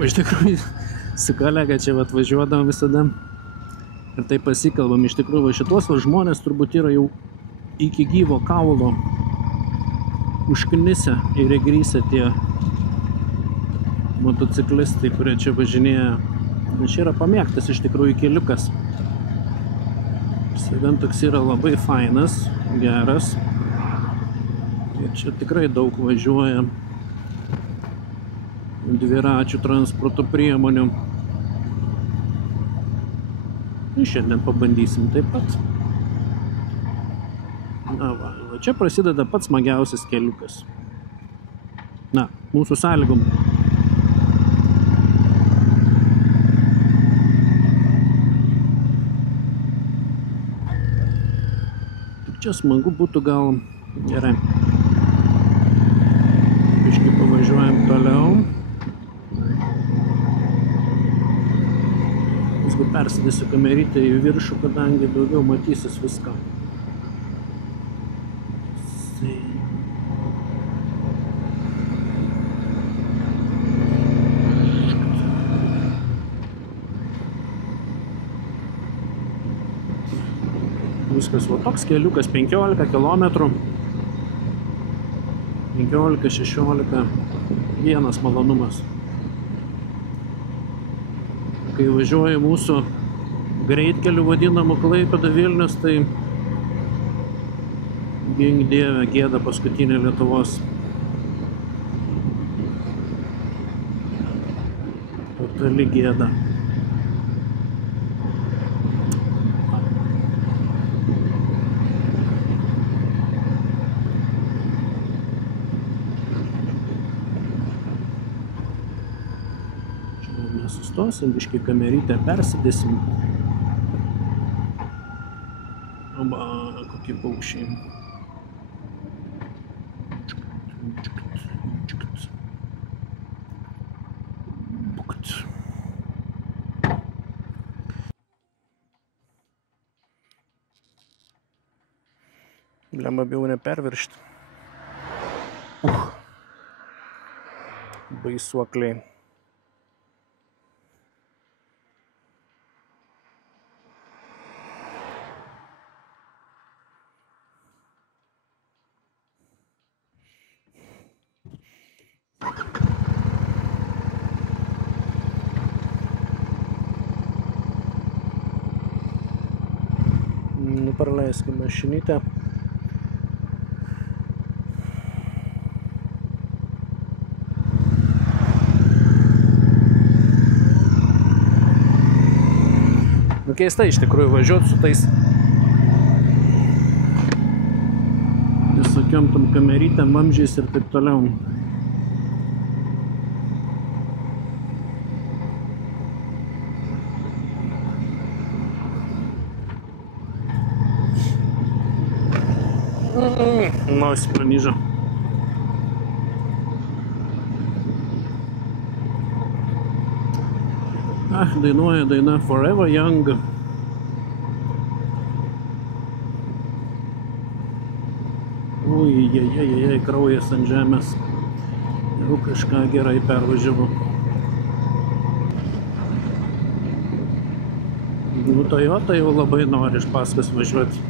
Iš tikrųjų, su kolega čia atvažiuodavom visada ir tai pasikalbam. Iš tikrųjų, šitos žmonės turbūt yra jau iki gyvo kaulo užknisę ir įgrysę tie motociklistai, kurie čia važinėja. Čia yra pamėgtas iš tikrųjų keliukas. Vien toks yra labai fainas, geras. Ir čia tikrai daug važiuoja dviračių transporto priemonių. Ir šiandien pabandysim taip pat. Na va, čia prasideda pats smagiausias keliukas. Na, mūsų sąlygom. Čia smagu būtų gal gerai. Biškį pavažiuojam toliau. Visgi persidėsiu kamerytę į viršų, kadangi daugiau matysis viską. Viskas, va toks keliukas 15 km. 15-16. Vienas malonumas. Kai važiuoja mūsų greitkeliu vadinamų Klaipėda Vilnius, tai gink dieve, gėda paskutinė Lietuvos. Totali gėda. Sustosim, biškį kamerytę persidėsim. Oba, kokie paukščiai. Blemba bijau neperviršti. Baisuokliai. Praleiskime mašinytę. Keista iš tikrųjų važiuoti su tais visokiom tom kamerytėm, vamzdžiais ir taip toliau. Nosį pranyžo. Dainuoja daina Forever Young. Ui, kraujas ant žemės. Jau kažką gerai pervažiavo. Nu, Toyota jau labai nori iš paskos važiuoti.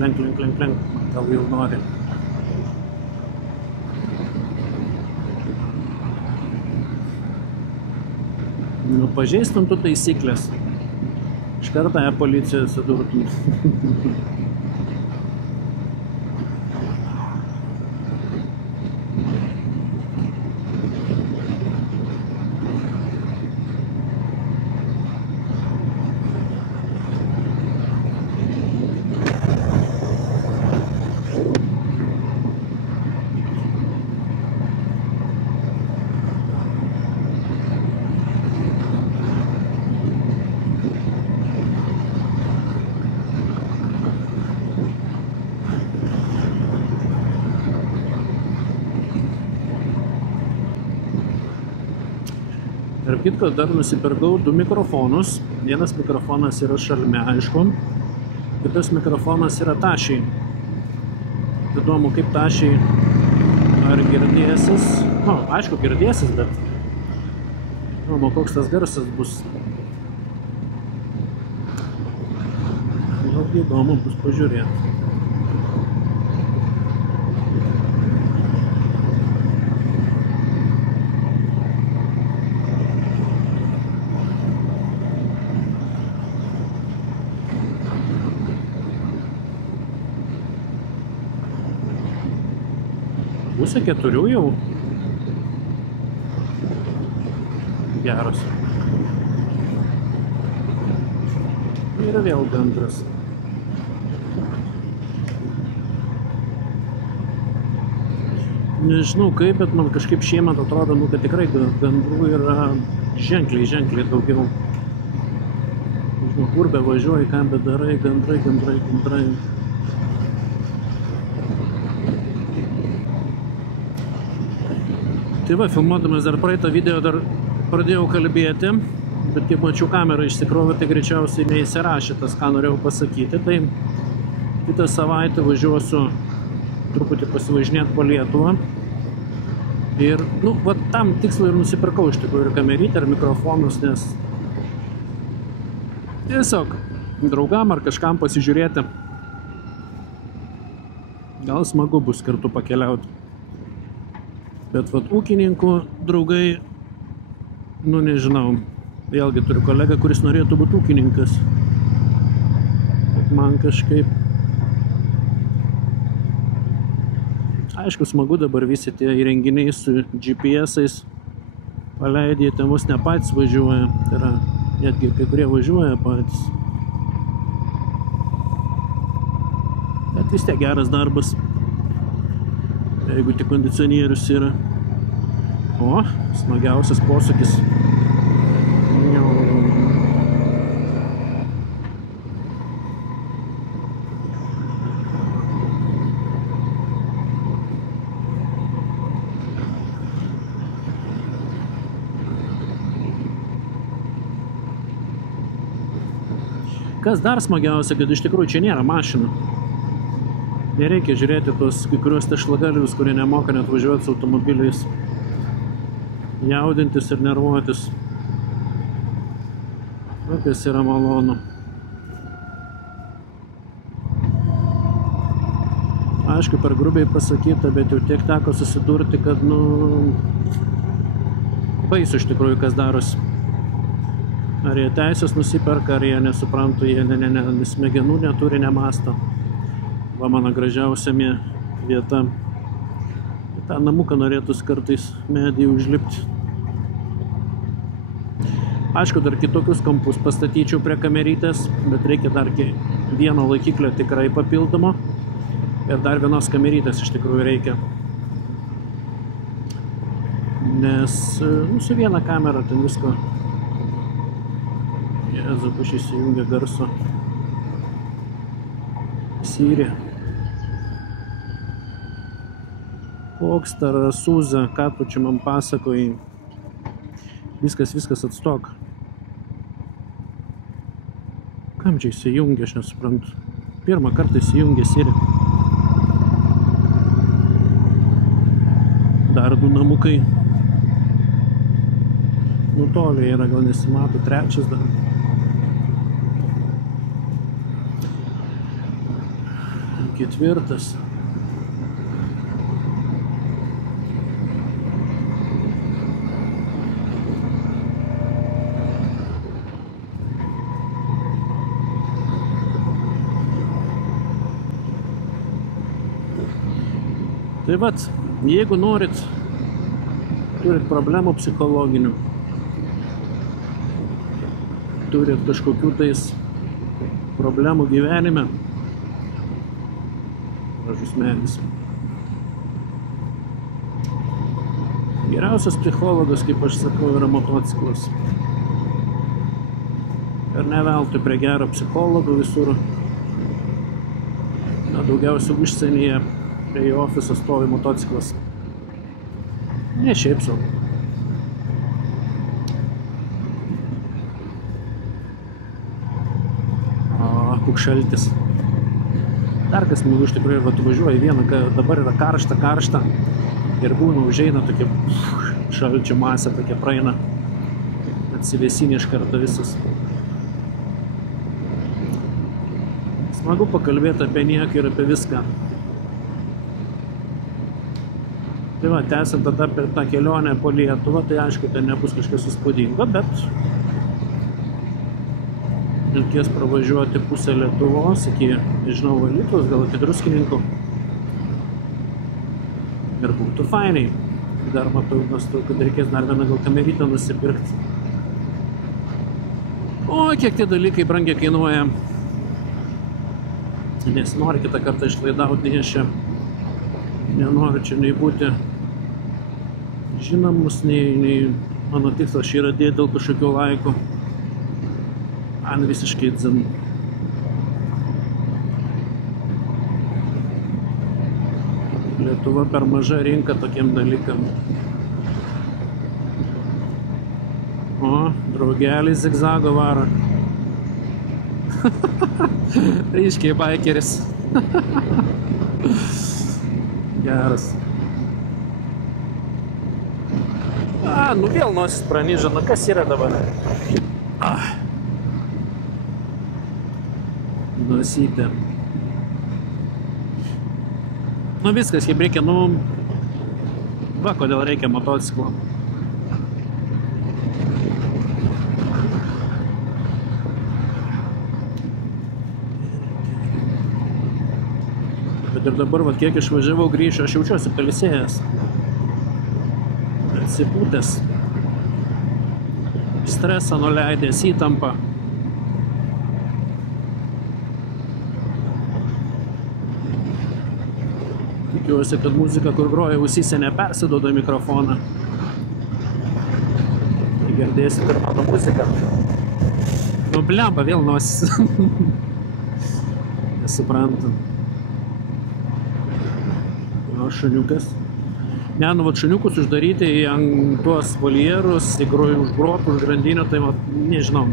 Lenk. Gal jau nori. Nu, pažeistum tu taisyklės. Iš kartą policija atsidurtum. Ir kitko, dar nusipirkau 2 mikrofonus. Vienas mikrofonas yra šalme, aišku. Kitas mikrofonas yra tašiai. Įdomu, kaip tašiai ar girdėsis. Nu, aišku, girdėsis, bet įdomu, koks tas garsas bus. Labai įdomu bus pažiūrėti. Pusė 4 jau. Geras. Ir vėl gandras. Nežinau kaip, bet man kažkaip šiemet atrodo, kad tikrai gandrų yra ženkliai daugiau. Nežinau, kur be važiuoji, ką be darai, gandrai. Tai va, filmuodamas dar praeitą video dar pradėjau kalbėti, bet kaip mačiau kamerą išsikrovė, tai greičiausiai neįsirašė tas, ką norėjau pasakyti. Tai kitą savaitę važiuosiu truputį pasivažinėti po Lietuvą. Ir, va tam tikslui ir nusipirkau iš tikrųjų ir kamerytę, ir mikrofonus, nes tiesiog draugam ar kažkam pasižiūrėti. Gal smagu bus kartu pakeliauti. Bet ūkininkų draugai, nežinau, vėlgi turiu kolegą, kuris norėtų būti ūkininkas. Bet man kažkaip... Aišku, smagu dabar visi tie įrenginiai su GPS-ais paleidė, ten vos ne patys važiuoja. Tai yra, netgi kai kurie važiuoja patys. Bet vis tiek geras darbas. Jeigu tik kondicionierius yra. O, smagiausias posūkis. Kas dar smagiausia, kad iš tikrųjų čia nėra mašinų. Nereikia žiūrėti tos kai kuriuos tešlagalvius, kurie nemoka net važiuoti su automobiliais. Jaudintis ir nervuotis. Kas yra malonu. Aišku, per grubiai pasakyta, bet jau tiek teko susidurti, kad, baisu iš tikrųjų, kas darosi. Ar jie teisės nusiperka, ar jie nesuprantu, jie smegenų neturi, nemąsto. Va mano gražiausia vieta. Ta namuką norėtus kartais medį užlipti. Aišku, dar kitokius kampus pastatyčiau prie kamerytės, bet reikia dar vieno laikiklio tikrai papildomo. Ir dar vienos kamerytės iš tikrųjų reikia. Nes su viena kamera ten visko. Jezu, aš įsijungia garso. Siri. Koks tarasūza, ką tu čia man pasakojai. Viskas atstok. Kam čia įsijungia, aš nesuprantu. Pirmą kartą įsijungia Siri. Dar 2 namukai. Nutoliai yra, gal nesimato, 3 dar. Ketvirtas. Tai vat, jeigu turit problemų psichologinių, turit kažkokių tais problemų gyvenime, gražus medis. Geriausias psichologas, kaip aš sakau, yra motociklas. Ir ne veltui prie gero psichologo visur. Daugiausia užsienyje prie jo ofiso stovi motociklas. Ne šiaip sau. koks šaltis. Dar kas smagu iš tikrųjų, vat važiuoju vieną, dabar yra karšta ir būna užeina tokia šalčio masė, tokia praeina, atsivėsinė iš karto visas. Smagu pakalbėti apie nieką ir apie viską. Tai va, tęsiant tada per tą kelionę po Lietuvą, tai aišku, tai nebus kažkas įspūdingo, bet reikės pravažiuoti pusę Lietuvos iki, nežinau, Alytaus, gal iki Druskininkų. Ir būtų fainiai. Dar matau, kad reikės dar vieną gal kamerytą nusipirkti. O, kiek tie dalykai brangiai kainuoja. Nesinori kitą kartą išlaidauti, nes čia nenoriu čia nei būti žinomus, nei mano tikslas čia yra dėti dėl kažkokių laikų. Man visiškai dzin. Lietuva per maža rinka tokiem dalykam. O, draugelis zigzago varo. Ryškiai baikeris. Geras. Nu vėl nosis pranyža, nu kas yra dabar? Nosytė. Nu viskas, kaip reikia, va, kodėl reikia motociklo. Bet ir dabar, va, kiek išvažiavau grįžti, aš jaučiuosi pailsėjęs. Atsipūtęs. Stresą nuleidęs, įtampą. Tikiuosi, kad muzika, kur groja ausyse, nepersiduoda mikrofoną. Tai girdėsit ir mano muziką. Nu, blemba, vėl nosis. Nesuprantu. O, šuniukas. Ne, nu, vat šuniukus uždaryti ant tuos voljerus, už grotų, už grandinių, tai, vat, nežinau.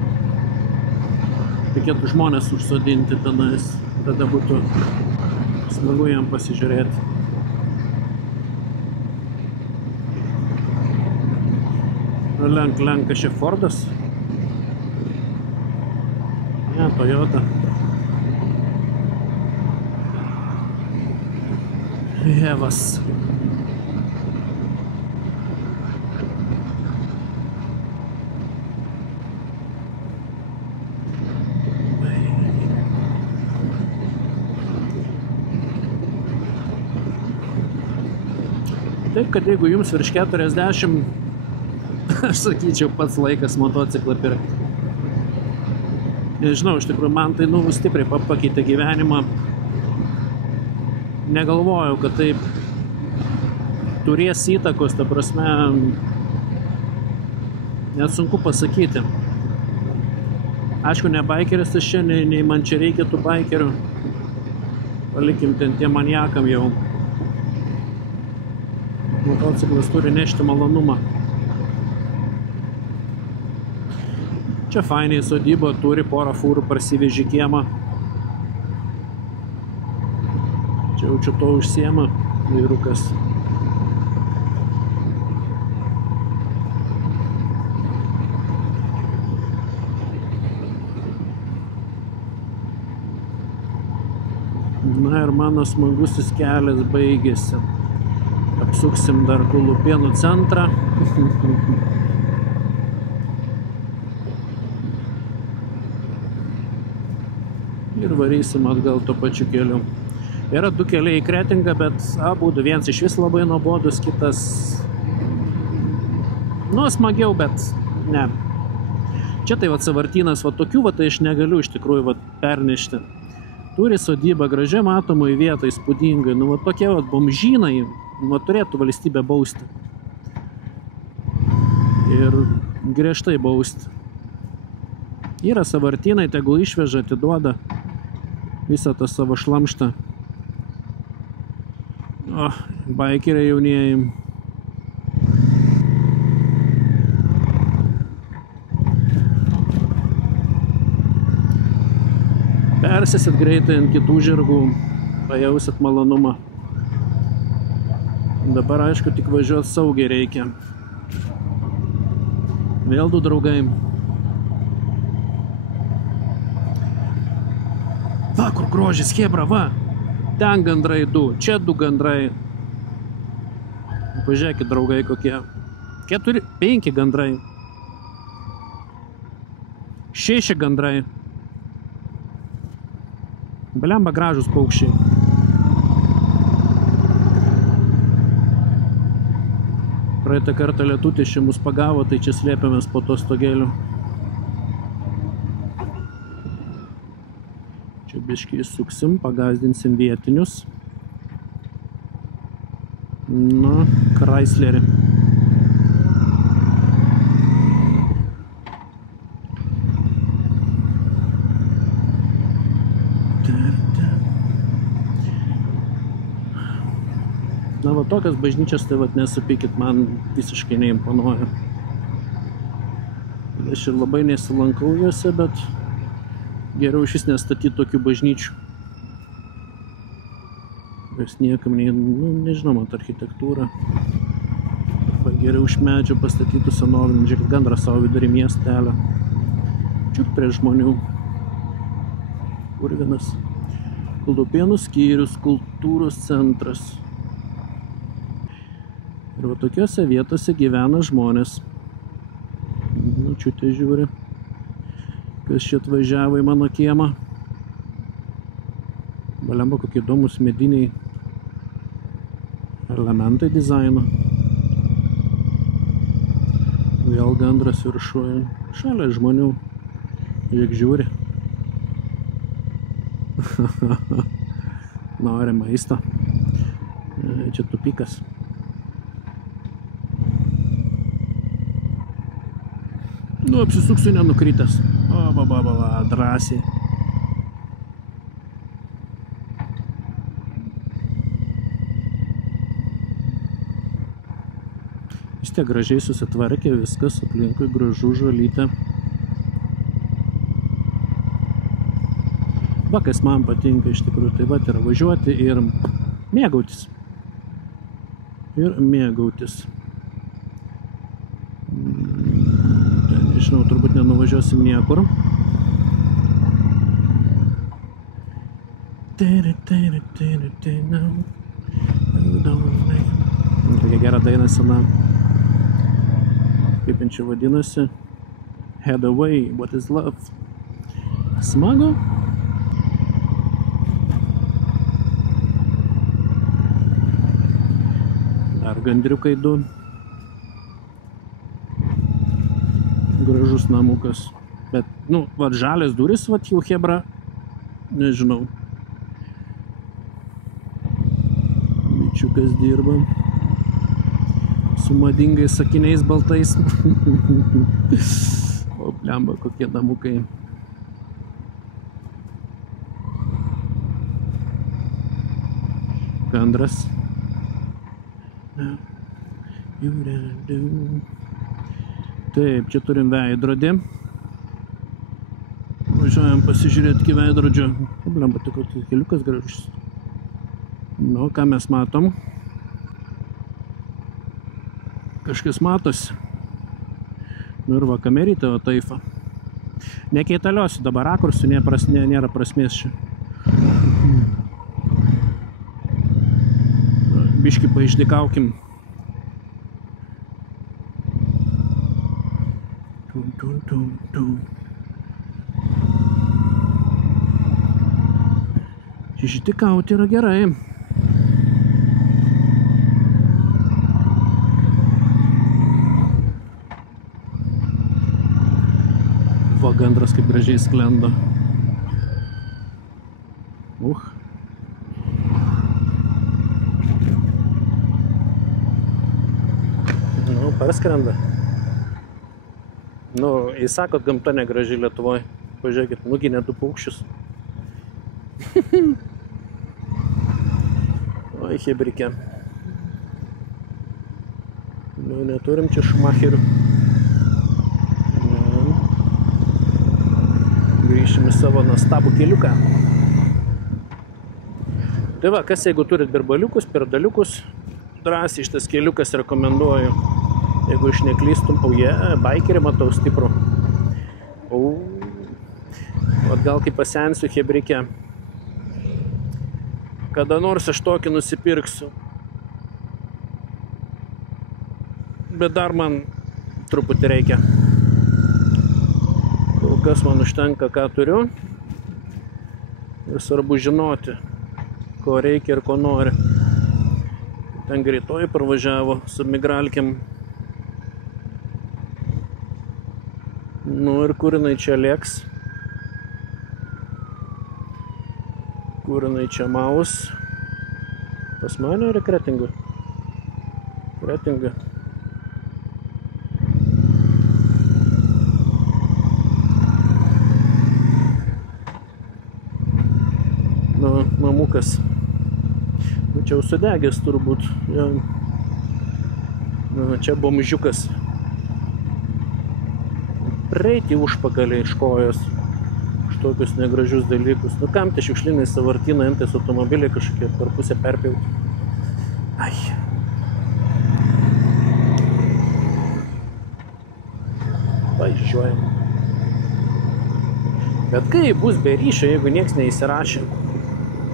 Reikėtų žmonės užsodinti tenais. Tada būtų smagu jam pasižiūrėti. Lenk, čia Fordas. Ne, Toyota. Evas. Taip, kad jeigu jums virš 40, aš sakyčiau, pats laikas motociklą pirkti. Nežinau, iš tikrųjų, man tai stipriai pakeitė gyvenimą. Negalvojau, kad taip turės įtakos, ta prasme, net sunku pasakyti. Aišku, ne baikeris aš čia, nei man čia reikia tų baikerių. Palikim ten tie maniakam jau. Motociklas turi nešti malonumą. Čia fainiai sodyba, turi porą fūrų, parsiveži kiemą. Čia jau čia to užsiema vyrukas. Na ir mano smagusis kelias baigėsi. Apsuksim dar Kulupėnų centrą. Ir varysim atgal to pačiu keliu. Yra du keliai į Kretingą, bet abudu, vienas iš vis labai nuobodus, kitas smagiau, bet ne. Čia tai Sąvartynas, tokių tai aš negaliu iš tikrųjų pernešti. Turi sodybą gražiai matomai vietą, įspūdingai, tokie bomžynai, turėtų valstybė bausti. Ir griežtai bausti. Yra Sąvartynai, tegul išveža, atiduoda visą tą savo šlamštą. O, baikeriai jaunieji. persėsit greitai ant kitų žirgų, pajausit malonumą. Dabar, aišku, tik važiuoti saugiai reikia. Vėl du draugai. Va, kur grožis, chebra, va. Ten gandrai du, čia du gandrai. Pažiūrėkit, draugai, kokie. 4, 5 gandrai. 6 gandrai. Blemba gražus paukščiai. Praeitą kartą lietutis čia mus pagavo, tai čia slėpėmės po to stogėliu. Čia biškį įsuksim, pagazdinsim vietinius. Nu, Chryslerį. Na, va tokias bažnyčias, tai vat nesupykit, man visiškai neimponuoja. Aš ir labai nesilankau juose, bet geriau iš vis nestatyti tokių bažnyčių. Vis niekam nežinau, mat architektūrą. Arba geriau iš medžio pastatytų senovinį, žiūrėk, gandrą savo vidury miestelio. Čiuk prie žmonių. Urvinas. Kuldupienų skyrius, kultūros centras. Ir va tokiose vietose gyvena žmonės. Nu, čiutė žiūri, kas čia atvažiavo į mano kiemą. Balemba, kokie įdomus mediniai elementai dizaino. Vėl gandras viršuje. Šalia žmonių. Žiūrėk, žiūri. Nori maisto. Čia tupikas. Nu, apsisuksiu nenukritęs. O, drąsiai. Vis tiek gražiai susitvarkė, viskas aplinkui gražu, žolytė. Va, kas man patinka iš tikrųjų, tai va, yra važiuoti ir mėgautis. Nežinau, turbūt nenuvažiuosim niekur. Tokia gera daina sena. Kaip jin čia vadinasi? Head away, what is love? Smagu? Dar gandriukai du. Gražus namukas. Bet, nu, va, žalės duris, va, jau chebra, nežinau. Bičiukas dirba. Su madingais sakiniais baltais. O, blemba, kokie namukai. Gandras. Taip, čia turim veidrodį. Važiuojam pasižiūrėti iki veidrodžio. Blemba, tik keliukas gražus. Nu, ką mes matom? Kažkas matosi. Nu ir va, kamerytė, o taifa. Nekeitaliosiu, dabar rakursų nėra prasmės čia. Biškį paišdikaukim. Išdikauti yra gerai. Va, gandras kaip gražiai sklendo. Nu, parskrenda. Nu, jis sakot, gamta negraži Lietuvoje. Pažiūrėkit, nuginė du paukščius. Oi, hebrikė. Nu, neturim čia šmacherių. Grįšim į savo nuostabų keliuką. Tai va, kas jeigu turit birbaliukus, perdaliukus, drąsiai šitas keliukas rekomenduoju. Jeigu iš neklystum, baikerį matau stiprų. Gal kai pasensiu hebrike, kada nors aš tokį nusipirksiu. Bet dar man truputį reikia. Kol kas man užtenka, ką turiu. Ir svarbu žinoti, ko reikia ir ko nori. Ten greitoji parvažiavo su migralkėm. Nu ir kur jinai čia lėks? Kur jinai čia maus? Pas mane ar Kretingą? Kretingą. Nu, mamukas. Čia jau sudegęs turbūt. Ja. Nu, čia bomžiukas. Preiti užpakalį iš kojos. Už tokius negražius dalykus. Nu kam tai šiukšliniai sąvartynai, tais automobiliai kažkokie per pusę perpjauti. Ai. Važiuojam. Bet kai bus be ryšio, jeigu nieks neįsirašė,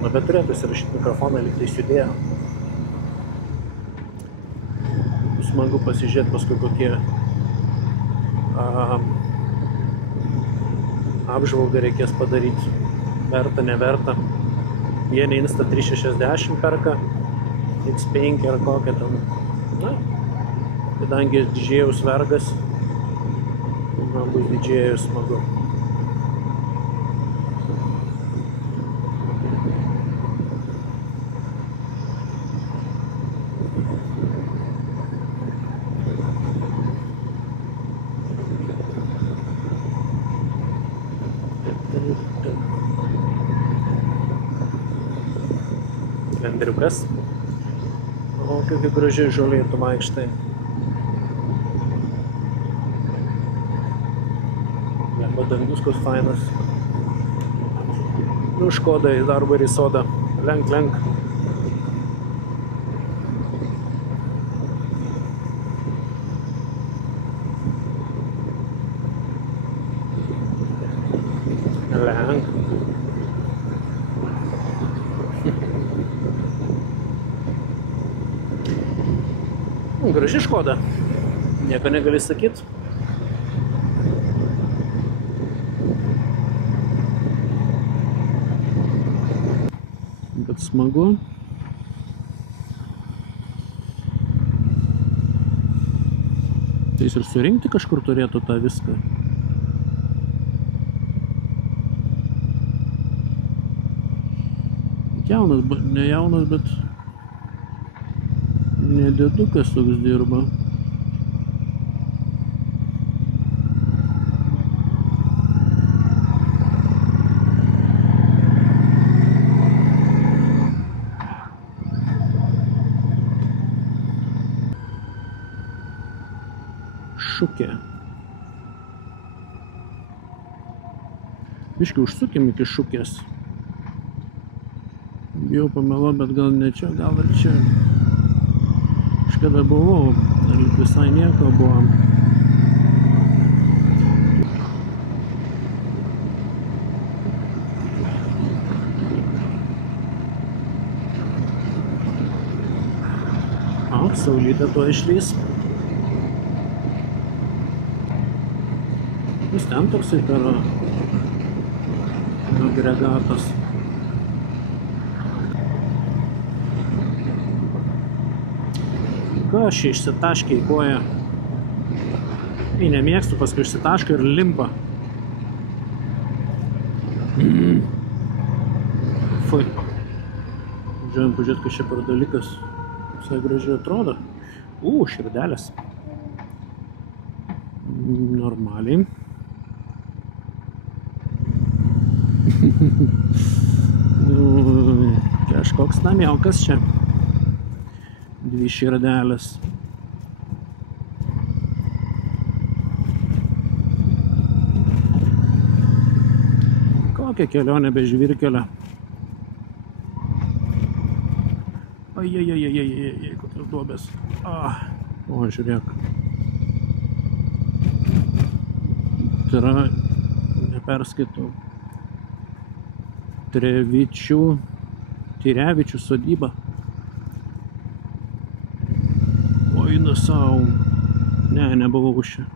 nu, bet turėtų įsirašyti mikrofoną, lyg tai judėjo. Smagu pasižiūrėti paskui kokie apžvalgą reikės padaryti. Verta, neverta. Vieni Insta 360 perka, X5 ar kokią ten. Na, kadangi didžėjaus vergas, man bus didžėjus smagu. Vendriukas. O, kokia gražiai žolė tu vaikštai. Lemba dangus, koks fainas. Nu, Škoda į darbą ir į sodą. Lenk, lenk. Lenk. Graži Škoda. Nieko negali sakyt. Bet smagu. Tai jis ir surinkti kažkur turėtų tą viską. Jaunas, ne jaunas, bet nedidukas toks dirba. Šukė. Biškį užsukim iki Šukės. Bijau pameluoti, bet gal ne čia, gal ir čia. Kada buvau, ar visai nieko buvo. O, saulytė tuo išlys. Jis ten toksai per agregatas. Aš išsitaškė į koją. Kai nemėgstu, paskui išsitaškė ir limpa. Fui. Žiūrėjom, pažiūrėt, kas čia per dalykas. Visai gražiai atrodo. Širdelės. Normaliai. Kažkoks namiaukas čia. 2 širdelės. Kokia kelionė be žvyrkelio. Ojejejejejejejej, kokios duobės. O, žiūrėk. Tai yra, neperskaitau. Tyrevičių sodyba. Oi, na sau. Ne, nebuvau čia.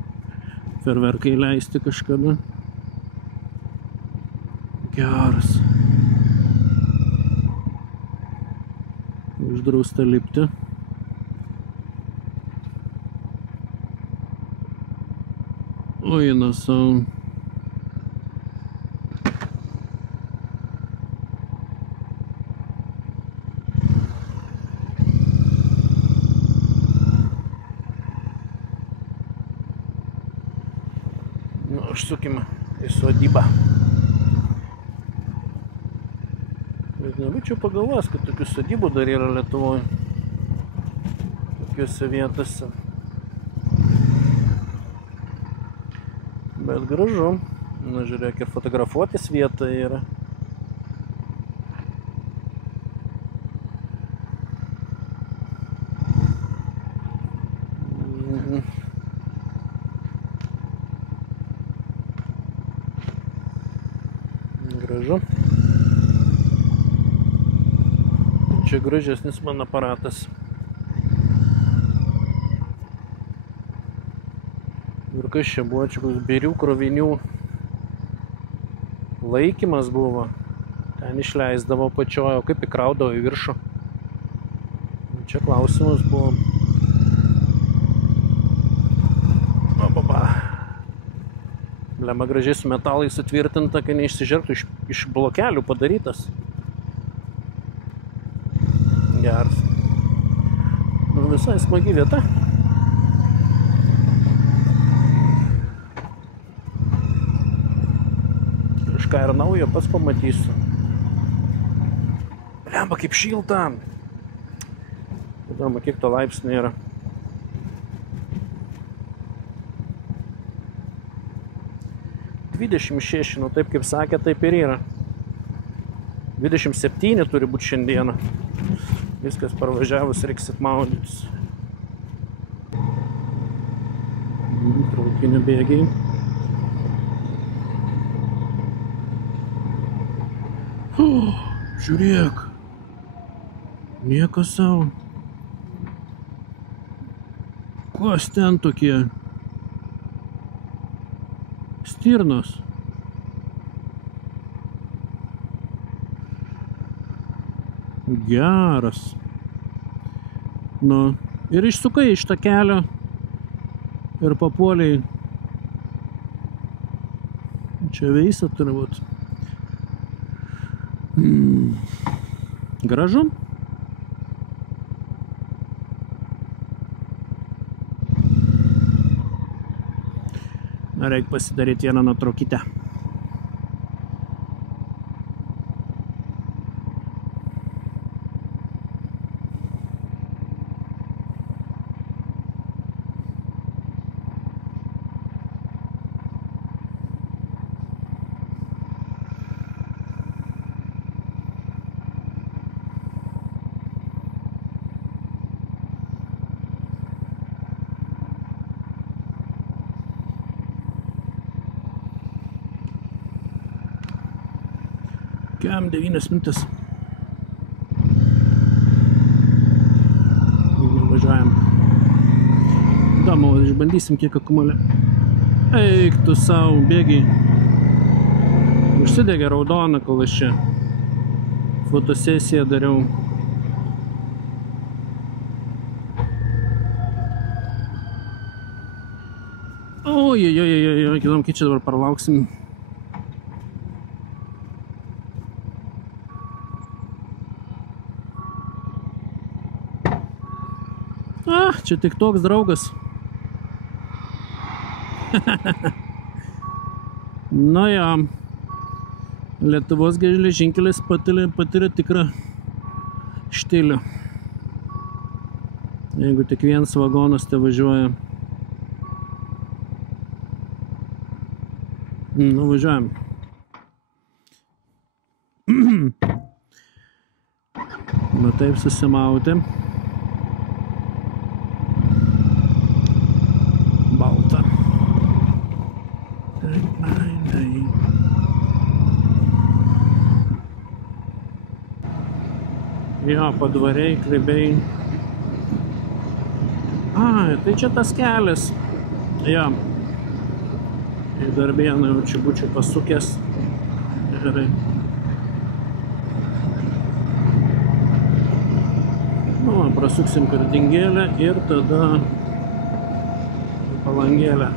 Ferverkai leisti kažkada. Geras. Uždrausta lipti. Oi, na sau. Nu, užsukime į sodybą. Bet nebūčiau pagalvos, kad tokių sodybų dar yra Lietuvoje. Tokiuose vietose. Bet gražu. Na, žiūrėk, ir fotografuotis vieta yra. Gražu. Čia gražesnis mano aparatas. Ir kas čia buvo, čia koks birių krovinių laikymas buvo. Ten išleisdavo pačioje, o kaip įkraudavo į viršų. Čia klausimas buvo. Blema gražiai su metalais sutvirtinta, kai neišsižergtų, iš blokelių padarytas. Geras. Nu, visai smagi vieta. Kažką ir naujo pats pamatysiu. Blemba, kaip šilta. Įdomu, kiek to laipsnių yra. $26, nu taip kaip sakė, taip ir yra. 27 turi būti šiandieną. Viskas parvažiavus, reiksit maudytis. Traukinių bėgiai. Žiūrėk. Nieko savo. Kas ten tokie? Stirnos. Geras. Nu, ir išsukai iš tą kelio ir papuoliai. Čia veisa turbūt. Gražu. Na, reikia pasidaryti vieną nuotraukytę. Kiam 9 minutės. Važiuojam. Įdomu, išbandysim kiek akumulia. Eik tu savo, bėgiai. Užsidegė raudoną, kol aš čia fotosesiją dariau. Ojojojojoj, kitam, kai čia dabar parlauksim. Čia tik toks draugas. Na jo, Lietuvos geležinkelis patiria tikrą štilių. Jeigu tik vienas vagonas te važiuoja. Nu, važiuojam. Na taip susimauti. Balta. Jo, padvariai, klibiai. Ai, tai čia tas kelias. Jo. Į Darbėną jau čia būčiau pasukęs. Gerai. Nu, prasuksim Kardingėlę ir tada Palangėlę.